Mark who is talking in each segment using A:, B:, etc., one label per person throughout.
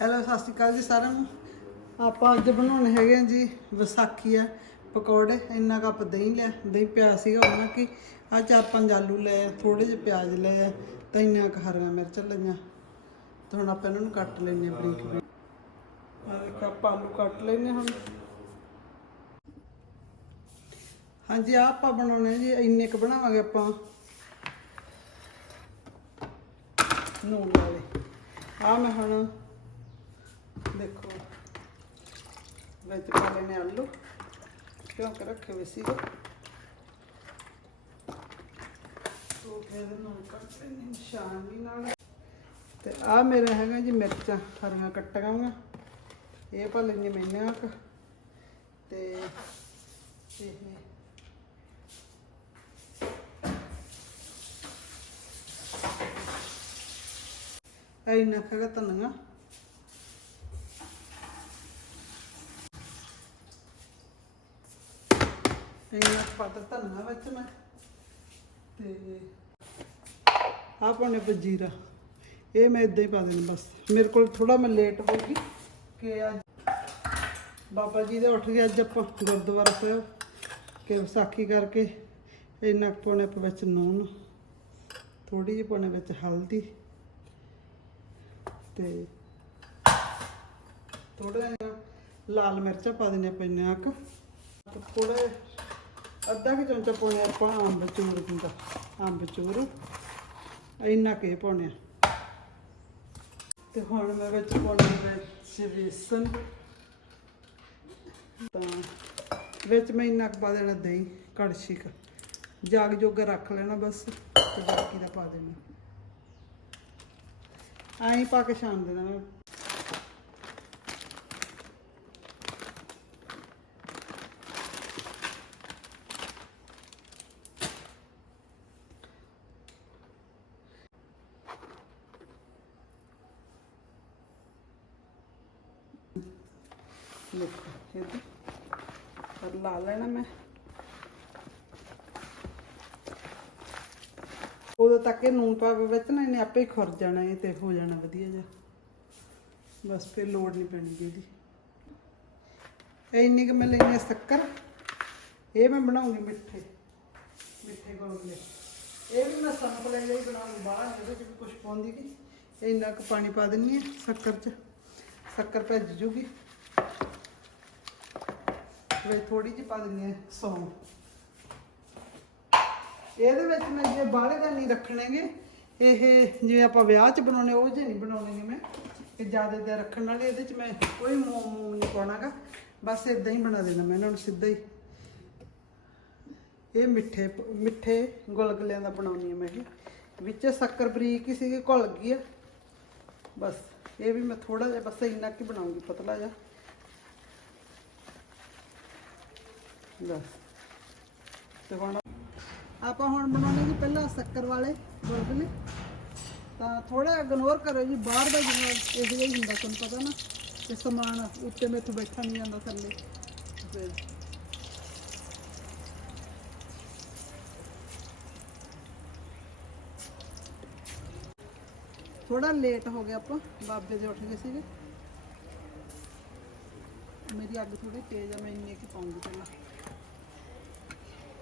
A: Hello ਸਤਿ ਸ਼੍ਰੀ ਅਕਾਲ ਜੀ ਸਾਰਿਆਂ ਨੂੰ। ਆਪਾਂ ਅੱਜ ਬਣਾਉਣੇ ਹੈਗੇ ਆ ਜੀ ਵਿਸਾਖੀ ਆ, ਪਕੌੜੇ। ਇੰਨਾ ਕੱਪ ਦਹੀਂ ਲਿਆ, ਦਹੀਂ ਪਿਆ ਸੀਗਾ ਉਹਨਾਂ ਕਿ। ਆ ਚਾਰ ਪੰਜ ਆਲੂ ਲਏ ਥੋੜੇ ਜਿਹੇ ਪਿਆਜ਼ ਲਏ ਆ ਤਾਂ ਇੰਨਾ ਕੁ ਹਰੀਆਂ ਮਿਰਚਾਂ ਲਈਆਂ। ਤਾਂ ਹੁਣ ਆਪਾਂ ਇਹਨਾਂ ਨੂੰ ਕੱਟ ਲੈਣੇ ਆ ਬਰੀਕ ਬਰੀਕ। ਆ ਇੱਕ ਆਪਾਂ ਆਲੂ ਕੱਟ ਲੈਣੇ ਹੁਣ। ਹਾਂਜੀ, ਆਹ ਆਪਾਂ ਬਣਾਉਣੇ ਜੀ, ਇੰਨੇ ਕੁ ਬਣਾਵਾਂਗੇ ਆਪਾਂ। ਨੂਨ ਵਾਲੇ। ਆ ਮੈਂ ਹੁਣ ਦੇਖੋ ਵਿੱਚ ਪਾ ਲੈਣੇ ਆਲੂ। ਕਿਉਂਕਿ ਰੱਖੇ ਹੋਏ ਸੀਗੇ। ਉਹ ਫਿਰ ਨਾਲ ਕੱਟ ਲੈਣੇ ਨਿਸ਼ਾਨੀ ਨਾਲ। ਤੇ ਆ ਮੇਰਾ ਹੈਗਾ ਜੀ ਮਿਰਚਾਂ, ਹਰੀਆਂ ਕੱਟਾਂਗਾ ਇਹ ਪਾ ਲੈਣੇ ਮੈਨੇ ਆਕ ਤੇ ਇਹ ਇੰਨਾ ਖਗਾ ਧਨੀਆ। ਇੰਨਾ ਪਤਾ ਧਨੀਆ ਵਿੱਚ ਮੈਂ। ਤੇ ਆਹ ਪਾਉਣੇ ਜੀਰਾ ਇਹ ਮੈਂ ਇਦਾਂ ਹੀ ਪਾ ਦੇਣਾ ਬਸ। ਮੇਰੇ ਕੋਲ ਥੋੜਾ ਮੈਂ ਲੇਟ ਹੋ ਗਈ ਕਿ ਅੱਜ ਬਾਬਾ ਜੀ ਦੇ ਉੱਠ ਗਏ, ਅੱਜ ਆਪਾਂ ਗੁਰਦੁਆਰਾ ਸਾਹਿਬ ਕਿ ਵਿਸਾਖੀ ਕਰਕੇ ਇੰਨਾ ਕੁ ਪਾਉਣੇ ਆਪਾਂ ਵਿੱਚ ਨੂਨ ਥੋੜੀ ਜਿਹੀ ਪਾਉਣੇ ਵਿੱਚ ਹਲਦੀ ਤੇ ਥੋੜਾ ਜਿਹਾ ਲਾਲ ਮਿਰਚਾਂ ਪਾ ਦਿੰਨੇ ਪੈਣੇ ਕੁ ਤੇ ਥੋੜਾ ਅੱਧਾ ਕਿ ਚਮਚਾ ਪਾਉਣੇ ਆਪਾਂ ਅੰਬ ਚੂਰ ਦਿੰਦਾ, ਅੰਬ ਚੂਰ। ਇੰਨਾ ਕੇ ਪਾਉਣੇ ਆ। ਤੇ ਹੁਣ ਮੈਂ ਵਿੱਚ ਪਾਉਣੇ ਵਿੱਚ ਬੇਸਨ ਤਾਂ ਵਿੱਚ ਮੈਂ ਇੰਨਾ ਕੁ ਪਾ ਦੇਣਾ ਦਹੀਂ, ਕੜਛੀ ਕ। ਜਾਗ ਜੋਗਾ ਰੱਖ ਲੈਣਾ ਬਸ, ਤੇ ਬਾਕੀ ਦਾ ਪਾ ਦੇਣਾ। ਐਂ ਪਾ ਕੇ ਛਾਣ ਦੇਣਾ ਮੈਂ। ਦੇਖੋ, ਇਹ ਪਰ ਲਾ ਲੈਣਾ ਮੈਂ। ਉਦੋਂ ਤੱਕ ਇਹ ਨੂਨ ਪਾ ਵਿੱਚ ਨਾ ਇਹਨੇ ਆਪੇ ਹੀ ਖੁਰ ਜਾਣਾ, ਇਹ ਤੇ ਹੋ ਜਾਣਾ ਵਧੀਆ ਜਿਹਾ। ਬਸ ਫਿਰ ਲੋੜ ਨਹੀਂ ਪੈਣੀ ਇਹਦੀ। ਇਹ ਇੰਨੀ ਕਿ ਮੈਂ ਲੈਣੀ ਸ਼ੱਕਰ। ਇਹ ਮੈਂ ਬਣਾਉਂਗੀ ਮਿੱਠੇ ਮਿੱਠੇ ਗੁਲਗੁਲੇ ਇਹ ਵੀ ਮੈਂ ਸਿੰਪਲ ਜਿਹੀ ਬਣਾਉਂਗੀ ਬਾਹਰ, ਇਹਦੇ ਚ ਕੁਝ ਪਾਉਂਦੀ ਕਿ ਇੰਨਾ ਕੁ ਪਾਣੀ ਪਾ ਦਿੰਨੀ ਹੈ ਸ਼ੱਕਰ ਚ। ਸ਼ੱਕਰ ਭੱਜ ਜੂਗੀ। ਵਿੱਚ ਥੋੜੀ ਜਿਹੀ ਪਾ ਦਿੰਨੀ ਹੈ ਸੌਂਫ ਇਹਦੇ ਵਿੱਚ ਮੈਂ ਜੇ ਬਾਹਲੇ ਦਾ ਨਹੀਂ ਰੱਖਣੇਗੇ, ਇਹ ਜਿਵੇਂ ਆਪਾਂ ਵਿਆਹ 'ਚ ਬਣਾਉਣੇ, ਉਹ ਜਿਹੇ ਨਹੀਂ ਬਣਾਉਣੇ ਨੇ ਮੈਂ। ਇਹ ਜ਼ਿਆਦਾ ਦੇਰ ਰੱਖਣ ਨਾਲ ਇਹਦੇ 'ਚ ਮੈਂ ਕੋਈ ਮੋਮ ਮੂਮ ਨਹੀਂ ਪਾਉਣਾਗਾ। ਬਸ ਇਦਾਂ ਹੀ ਬਣਾ ਦੇਣਾ ਮੈਂ ਇਹਨਾਂ ਨੂੰ ਸਿੱਧਾ ਹੀ। ਇਹ ਮਿੱਠੇ ਮਿੱਠੇ ਗੁਲਗੁਲਿਆਂ ਦਾ ਬਣਾਉਣੀ ਹੈ ਮੈਂ ਇਹ। ਵਿੱਚ ਸ਼ੱਕਰ ਬਰੀਕ ਹੀ ਸੀਗੀ, ਘੁਲ ਗਈ ਆ। ਬਸ, ਇਹ ਵੀ ਮੈਂ ਥੋੜਾ ਜਿਹਾ, ਬਸ ਇੰਨਾ ਕੀ ਬਣਾਉਂਗੀ, ਪਤਲਾ ਜਿਹਾ। ਬਸ ਤੇ ਹੁਣ ਆਪਾਂ ਹੁਣ ਬਣਾਉਣੇ ਜੀ ਪਹਿਲਾਂ ਸ਼ੱਕਰ ਵਾਲੇ ਗੁਲਗੁਲੇ ਤਾਂ ਥੋੜਾ ਇਗਨੋਰ ਕਰੋ ਜੀ, ਬਾਹਰ ਦਾ ਜਿਵੇਂ ਇਸ ਲਈ ਹੁੰਦਾ, ਤੁਹਾਨੂੰ ਪਤਾ ਨਾ ਕਿ ਸਮਾਨ ਉੱਤੇ ਮੈਥੋਂ ਬੈਠਾ ਨਹੀਂ ਜਾਂਦਾ ਥੱਲੇ। ਫਿਰ ਥੋੜਾ ਲੇਟ ਹੋ ਗਿਆ ਆਪਾਂ, ਬਾਬੇ ਦੇ ਉੱਠ ਗਏ ਸੀਗੇ। ਮੇਰੀ ਅੱਗ ਥੋੜੀ ਤੇਜ਼ ਆ, ਮੈਂ ਇੰਨੇ ਕੀ ਪਾਉਂਗੀ ਪਹਿਲਾਂ।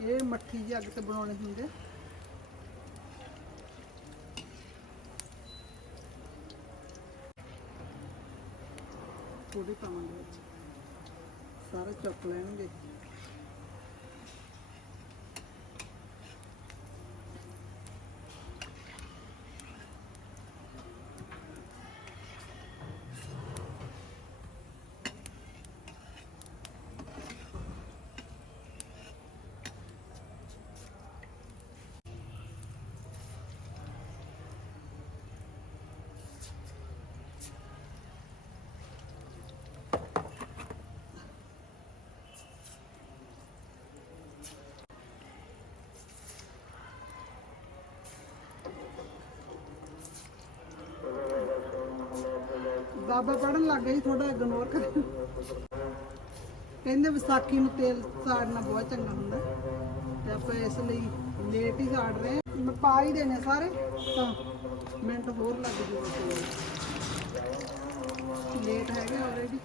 A: ਇਹ ਮੱਠੀ ਜਿਹੀ ਅੱਗ ਤੇ ਬਣਾਉਣੇ ਹੁੰਦੇ। ਥੋੜੀ ਪਾਵਾਂਗੇ ਵਿੱਚ। ਸਾਰੇ ਚੁੱਕ ਲੈਣਗੇ। ਬਾਬਾ ਪੜਨ ਲੱਗ ਗਏ ਜੀ ਥੋੜਾ ਇਗਨੋਰ ਕਰ ਕਹਿੰਦੇ ਵਿਸਾਖੀ ਨੂੰ ਤੇਲ ਸਾੜਨਾ ਬਹੁਤ ਚੰਗਾ ਹੁੰਦਾ ਤੇ ਆਪਾਂ ਇਸ ਲਈ ਲੇਟ ਹੀ ਸਾੜ ਰਹੇ ਹਾਂ। ਮੈਂ ਪਾ ਹੀ ਦੇਣੇ ਸਾਰੇ, ਤਾਂ ਮਿੰਟ ਹੋਰ ਲੱਗ ਜੂਗਾ ਰੈਡੀ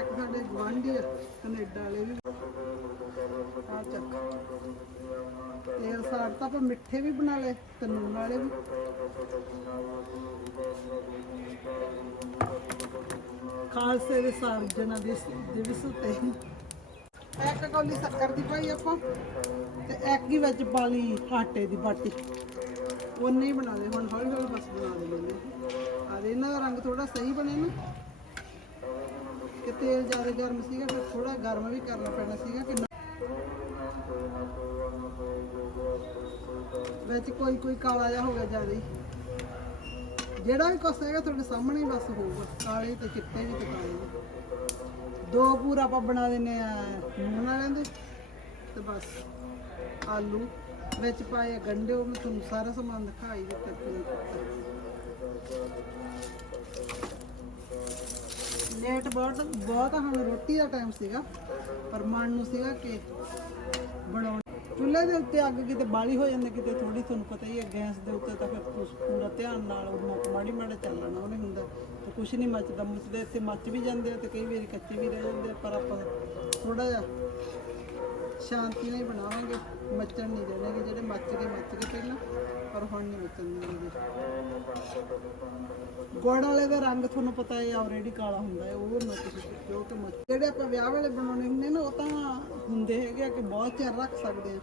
A: ਇੱਕ ਸਾਡੇ ਗਵਾਂਢੀ ਆ, ਕੈਨੇਡਾ ਵਾਲੇ ਵੀ। ਤੇਲ ਸਾੜਤਾ ਆਪਾਂ ਮਿੱਠੇ ਵੀ ਬਣਾ ਲਏ ਤੇ ਨੂਨ ਵਾਲੇ ਵੀ। ਖਾਲਸੇ ਦੇ ਸਾਰਜਣਾ ਦੇ ਦਿਵਸ ਤੇ ਇੱਕ ਕੌਲੀ ਸ਼ੱਕਰ ਦੀ ਪਾਈ ਆਪਾਂ ਤੇ ਇੱਕ ਹੀ ਵਿੱਚ ਪਾ ਲਈ ਆਟੇ ਦੀ ਬਾਟੀ। ਉਹਨੇ ਹੀ ਬਣਾ ਦੇ ਹੁਣ ਹੌਲੀ ਹੌਲੀ ਬਸ ਬਣਾ ਦੇ ਲੈਂਦੇ ਆ ਦੇ ਇਹਨਾਂ ਦਾ ਰੰਗ ਥੋੜਾ ਸਹੀ ਬਣੇ ਨਾ। ਕਿ ਤੇਲ ਜ਼ਿਆਦਾ ਗਰਮ ਸੀਗਾ, ਫਿਰ ਥੋੜਾ ਗਰਮ ਵੀ ਕਰਨਾ ਪੈਣਾ ਸੀਗਾ ਕਿ ਵਿੱਚ ਕੋਈ ਕੋਈ ਕਾਲਾ ਜਿਹਾ ਹੋ ਗਿਆ ਜ਼ਿਆਦਾ ਹੀ। ਜਿਹੜਾ ਵੀ ਕੁਛ ਹੈਗਾ ਤੁਹਾਡੇ ਸਾਹਮਣੇ ਹੀ ਬਸ ਹੋਊਗਾ, ਕਾਲੇ ਤੇ ਚਿੱਟੇ ਵੀ ਤੇ ਕਾਲੇ ਦੋ ਪੂਰਾ ਆਪਾਂ ਬਣਾ ਦਿੰਨੇ ਆ ਨੂਨ ਵਾਲਿਆਂ ਦੇ ਤੇ ਬਸ ਆਲੂ ਵਿੱਚ ਪਾਏ ਆ ਉਹ ਮੈਂ ਤੁਹਾਨੂੰ ਸਾਰਾ ਸਮਾਨ ਦਿਖਾਈ ਦਿੱਤਾ। ਲੇਟ ਬਹੁਤ ਬਹੁਤ ਸਾਨੂੰ ਰੋਟੀ ਦਾ ਟਾਈਮ ਸੀਗਾ, ਪਰ ਮਨ ਨੂੰ ਸੀਗਾ ਕਿ ਬਣਾਉਣ ਚੁੱਲ੍ਹੇ ਦੇ ਉੱਤੇ ਅੱਗ ਕਿਤੇ ਬਾਲੀ ਹੋ ਜਾਂਦੀ, ਕਿਤੇ ਥੋੜੀ ਤੁਹਾਨੂੰ ਪਤਾ ਹੀ ਹੈ, ਗੈਸ ਦੇ ਉੱਤੇ ਤਾਂ ਫਿਰ ਤੁਸੀਂ ਪੂਰਾ ਧਿਆਨ ਨਾਲ ਉਹ ਮਾੜੀ ਮਾੜਾ ਚੱਲਣਾ ਉਹਨੇ ਹੁੰਦਾ। ਤੇ ਕੁਛ ਨਹੀਂ ਮੱਚਦਾ, ਮੁੱਚਦੇ ਇੱਥੇ ਮੱਚ ਵੀ ਜਾਂਦੇ ਆ ਤੇ ਕਈ ਵਾਰੀ ਕੱਚੇ ਵੀ ਰਹਿ ਜਾਂਦੇ ਆ, ਪਰ ਆਪਾਂ ਥੋੜਾ ਜਿਹਾ ਸ਼ਾਂਤੀ ਨਾਲ ਹੀ ਬਣਾਵਾਂਗੇ। ਮੱਚਣ ਨਹੀਂ ਦੇਣਗੇ ਜਿਹੜੇ ਮੱਚ ਕੇ ਮੱਚ ਕੇ ਪਹਿਲਾਂ, ਪਰ ਹੁਣ ਨਹੀਂ ਮੱਚਣ ਦੇਣਗੇ। ਗੁੜ ਵਾਲੇ ਦਾ ਰੰਗ ਤੁਹਾਨੂੰ ਪਤਾ ਹੈ ਆਲਰੇਡੀ ਕਾਲਾ ਹੁੰਦਾ ਹੈ, ਉਹ ਨਾ ਤੁਸੀਂ ਜੋ ਕਿ ਮੱਚ ਜਿਹੜੇ ਆਪਾਂ ਵਿਆਹ ਵਾਲੇ ਬਣਾਉਣੇ ਹੁੰਦੇ ਨਾ, ਉਹ ਤਾਂ ਹੁੰਦੇ ਹੈਗੇ ਆ ਕਿ ਬਹੁਤ ਚਿਰ ਰੱਖ ਸਕਦੇ ਆ।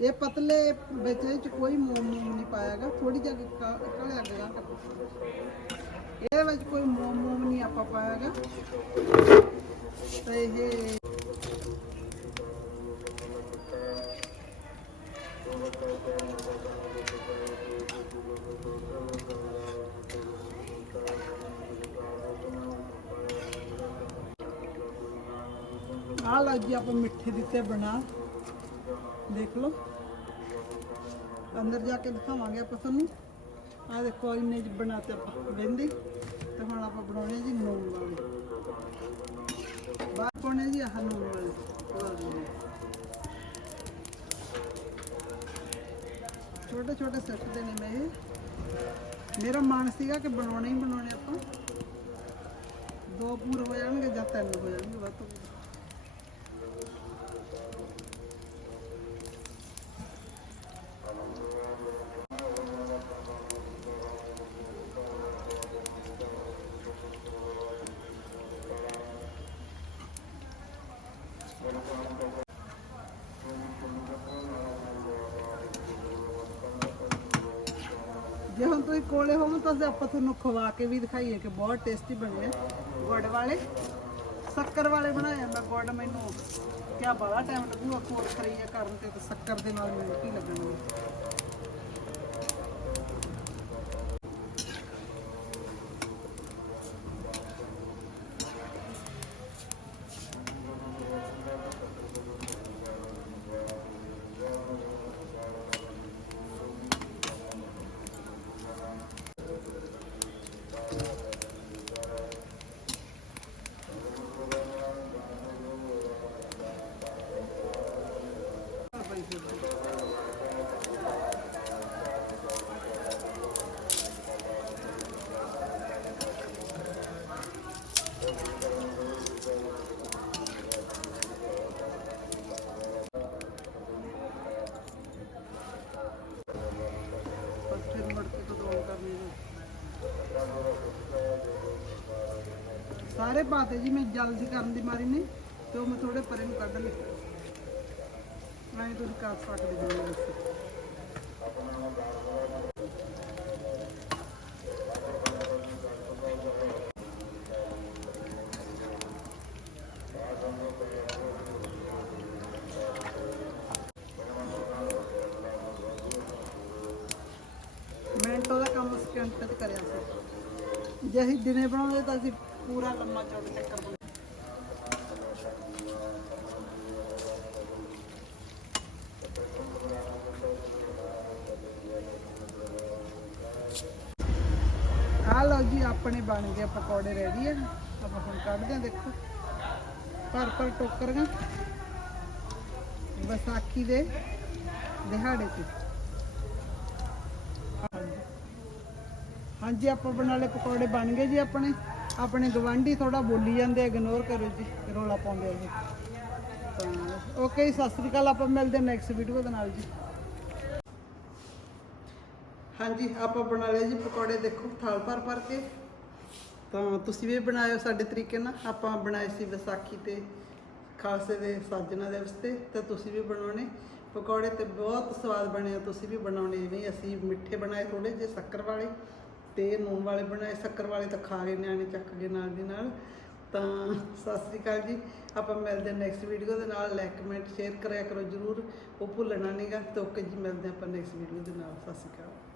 A: ਇਹ ਪਤਲੇ ਵਿੱਚ ਇਹ ਚ ਕੋਈ ਮੋਮ ਮੋਮ ਨਹੀਂ ਪਾਇਆਗਾ ਥੋੜੀ ਜਿਹੀ ਕਲਿਆ ਗਿਆ। ਇਹਦੇ ਵਿੱਚ ਕੋਈ ਮੋਮ ਮੋਮ ਨਹੀਂ ਆਪਾਂ ਪਾਇਆਗਾ ਤੇ ਇਹ ਆਹ ਲਓ ਜੀ, ਆਪਾਂ ਮਿੱਠੇ ਦਿੱਤੇ ਬਣਾ। ਦੇਖ ਲਓ। ਅੰਦਰ ਜਾ ਕੇ ਦਿਖਾਵਾਂਗੇ ਆਪਾਂ ਤੁਹਾਨੂੰ। ਆਹ ਦੇਖੋ, ਇੰਨੇ ਚ ਬਣਾਤੇ ਆਪਾਂ ਵਹਿੰਦੀ ਤੇ ਹੁਣ ਆਪਾਂ ਬਣਾਉਣੇ ਜੀ ਨੂਨ ਵਾਲੇ। ਬਾਅਦ ਪਾਉਣੇ ਜੀ ਆਹ ਨੂਨ ਵਾਲੇ। ਛੋਟੇ ਛੋਟੇ ਸਿੱਟਦੇ ਨੇ ਮੈਂ ਇਹ। ਮੇਰਾ ਮਨ ਸੀਗਾ ਕਿ ਬਣਾਉਣੇ ਹੀ ਬਣਾਉਣੇ ਆਪਾਂ। ਦੋ ਪੂਰ ਹੋ ਜਾਣਗੇ ਜਾਂ ਤਿੰਨ ਹੋ ਜਾਣਗੇ, ਵੱਧ ਤੋਂ ਤੁਸੀਂ ਕੋਲੇ ਹੋਵੋ ਤਾਂ ਆਪਾਂ ਤੁਹਾਨੂੰ ਖਵਾ ਕੇ ਵੀ ਦਿਖਾਈਏ ਕਿ ਬਹੁਤ ਟੇਸਟੀ ਬਣੇ ਆ। ਗੁੜ ਵਾਲੇ, ਸ਼ੱਕਰ ਵਾਲੇ ਬਣਾਏ ਮੈਂ ਗੁੜ ਮੈਨੂੰ। ਕਿਆ ਬੜਾ ਟਾਈਮ ਲੱਗੂਗਾ ਕੋਲ ਕਰੀਏ ਕਰਨ ਤੇ ਤੇ ਸ਼ੱਕਰ ਦੇ ਨਾਲ ਮਿਲ ਕੇ ਲੱਗਣਗੇ? ਸਾਰੇ ਪਾਤੇ ਜੀ, ਮੈਂ ਜਲਦੀ ਕਰਨ ਦੀ ਮਾਰੀ ਨੇ ਤੇ ਉਹ ਮੈਂ ਥੋੜੇ ਪਰੇ ਨੂੰ ਕੱਢ ਲਏ ਮੈਂ ਤੁਸੀਂ ਕਰ ਸਕਦੇ ਹੋ ਮਿੰਟੋ ਦਾ ਕੰਮ ਸਕਿੰਟ ਤੇ ਕਰਿਆ ਸੀ। ਜੇ ਅਸੀਂ ਦਿਨੇ ਬਣਾਉਂਦੇ ਤਾਂ ਅਸੀਂ ਪੂਰਾ ਲੰਮਾ ਚੌੜਾ ਚੱਕਰ ਬਣਾ ਆ ਲਓ ਜੀ, ਆਪਣੇ ਬਣ ਗਏ ਪਕੌੜੇ ਰੈਡੀ ਆ। ਆਪਾਂ ਹੁਣ ਕੱਢਦੇ ਆ ਦੇਖੋ। ਭਰ ਭਰ ਟੋਕਰੀਆਂ। ਵਿਸਾਖੀ ਦੇ ਦਿਹਾੜੇ ਤੇ। ਹਾਂਜੀ, ਆਪਾਂ ਬਣਾ ਲਏ ਪਕੌੜੇ। ਬਣ ਗਏ ਜੀ ਆਪਣੇ। ਆਪਣੇ ਗਵਾਂਢੀ ਥੋੜਾ ਬੋਲੀ ਜਾਂਦੇ ਇਗਨੋਰ ਕਰੋ ਜੀ, ਰੋਲਾ ਪਾਉਂਦੇ ਆ ਜੀ। ਤਾਂ ਓਕੇ ਜੀ, ਸਤਿ ਸ੍ਰੀ ਅਕਾਲ, ਆਪਾਂ ਮਿਲਦੇ ਨੈਕਸਟ ਵੀਡੀਓ ਦੇ ਨਾਲ ਜੀ। ਹਾਂਜੀ, ਆਪਾਂ ਬਣਾ ਲਏ ਜੀ ਪਕੌੜੇ, ਦੇਖੋ, ਥਾਲ ਭਰ ਭਰ ਕੇ। ਤਾਂ ਤੁਸੀਂ ਵੀ ਬਣਾਇਓ ਸਾਡੇ ਤਰੀਕੇ ਨਾਲ। ਆਪਾਂ ਬਣਾਏ ਸੀ ਵਿਸਾਖੀ ਤੇ ਖਾਲਸੇ ਦੇ ਸਾਜਣਾ ਦਿਵਸ ਤੇ ਤਾਂ ਤੁਸੀਂ ਵੀ ਬਣਾਉਣੇ। ਪਕੌੜੇ ਤੇ ਬਹੁਤ ਸਵਾਦ ਬਣੇ ਆ, ਤੁਸੀਂ ਵੀ ਬਣਾਉਣੇ। ਨਹੀਂ ਅਸੀਂ ਮਿੱਠੇ ਬਣਾਏ ਥੋੜੇ ਜਿਹੇ ਸ਼ੱਕਰ ਵਾਲੇ। ਤੇ ਨੂਨ ਵਾਲੇ ਬਣਾਏ, ਸ਼ੱਕਰ ਵਾਲੇ ਤਾਂ ਖਾ ਗਏ ਨਿਆਣੇ ਚੱਕ ਗਏ ਨਾਲ ਦੀ ਨਾਲ। ਤਾਂ ਸਤਿ ਸ੍ਰੀ ਅਕਾਲ ਜੀ। ਆਪਾਂ ਮਿਲਦੇ ਨੈਕਸਟ ਵੀਡੀਓ ਦੇ ਨਾਲ। ਲਾਈਕ ਕਮੈਂਟ ਸ਼ੇਅਰ ਕਰਿਆ ਕਰੋ ਜਰੂਰ। ਉਹ ਭੁੱਲਣਾ ਨਹੀਂਗਾ ਤੇ ਓਕੇ ਜੀ, ਮਿਲਦੇ ਆਪਾਂ ਨੈਕਸਟ ਵੀਡੀਓ ਦੇ ਨਾਲ। ਸਤਿ ਸ੍ਰੀ ਅਕਾਲ।